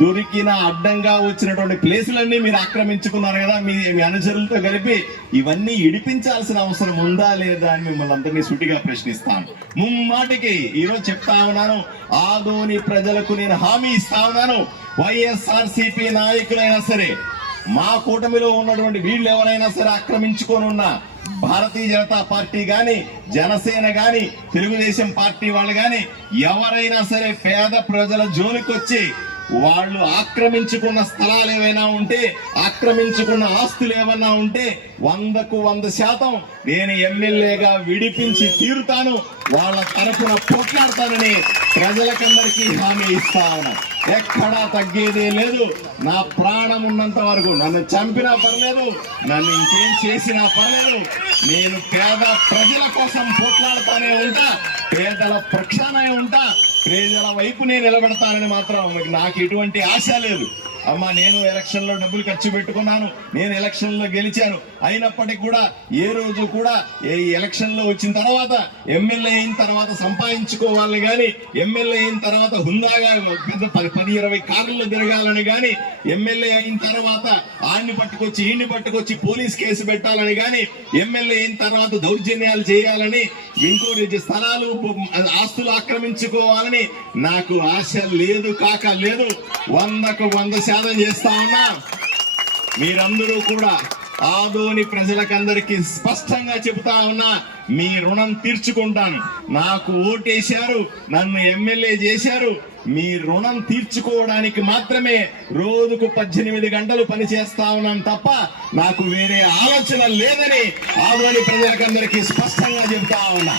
దొరికిన అడ్డంగా వచ్చినటువంటి ప్లేసులన్నీ మీరు ఆక్రమించుకున్నారు కదా మీ మీ అనుచరులతో కలిపి ఇవన్నీ ఇడిపించాల్సిన అవసరం ఉందా లేదా అని మిమ్మల్ని అందరినీ సుటిగా ప్రశ్నిస్తాను. ముమ్మాటికి ఈరోజు చెప్తా ఉన్నాను ఆదోని ప్రజలకు నేను హామీ ఇస్తా ఉన్నాను. వైఎస్ఆర్ సిపి నాయకులైనా సరే మా కూటమిలో ఉన్నటువంటి వీళ్ళు ఎవరైనా సరే ఆక్రమించుకొని ఉన్నా భారతీయ జనతా పార్టీ గాని జనసేన గాని తెలుగుదేశం పార్టీ వాళ్ళు గాని ఎవరైనా సరే పేద ప్రజల జోలికి వచ్చి వాళ్ళు ఆక్రమించుకున్న స్థలాలు ఏవైనా ఉంటే ఆక్రమించుకున్న ఆస్తులు ఏమన్నా ఉంటే వందకు వంద శాతం నేను ఎమ్మెల్యేగా విడిపించి తీరుతాను. వాళ్ళ తరఫున పోట్లాడతానని ప్రజలకందరికీ హామీ ఇస్తా ఉన్నా. ఎక్కడా తగ్గేదే లేదు. నా ప్రాణం ఉన్నంత వరకు నన్ను చంపినా పర్లేదు నన్ను ఇంకేం చేసినా పర్లేదు. నేను పేద ప్రజల కోసం పోట్లాడుతానే ఉంటా పేదల ప్రక్షాళన ఉంటా. ప్రజల వైపు నేను నిలబెడతానని మాత్రం నాకు ఎటువంటి ఆశ లేదు. అమ్మ నేను ఎలక్షన్లో డబ్బులు ఖర్చు పెట్టుకున్నాను. నేను ఎలక్షన్లో గెలిచాను. అయినప్పటికీ కూడా ఏ రోజు కూడా ఈ ఎలక్షన్లో వచ్చిన తర్వాత ఎమ్మెల్యే అయిన తర్వాత సంపాదించుకోవాలని కానీ ఎమ్మెల్యే అయిన తర్వాత హుందాగా పెద్ద పది పది ఇరవై కార్లు తిరగాలని కానీ ఎమ్మెల్యే అయిన తర్వాత ఆడిని పట్టుకొచ్చి ఈయన్ని పట్టుకొచ్చి పోలీస్ కేసు పెట్టాలని కానీ ఎమ్మెల్యే అయిన తర్వాత దౌర్జన్యాలు చేయాలని ఇంకోటి స్థలాలు ఆస్తులు ఆక్రమించుకోవాలని నాకు ఆశ లేదు కాక లేదు. వందకు వంద శాతం చేస్తా ఉన్నా. మీరందరూ కూడా ఆదోని ప్రజలకందరికీ స్పష్టంగా చెబుతా ఉన్నా మీ రుణం తీర్చుకుంటాను. నాకు ఓటేశారు నన్ను ఎమ్మెల్యే చేశారు. మీ రుణం తీర్చుకోవడానికి మాత్రమే రోజుకు పద్దెనిమిది గంటలు పని చేస్తా ఉన్నాను తప్ప నాకు వేరే ఆలోచన లేదని ఆదోని ప్రజలకందరికీ స్పష్టంగా చెబుతా ఉన్నా.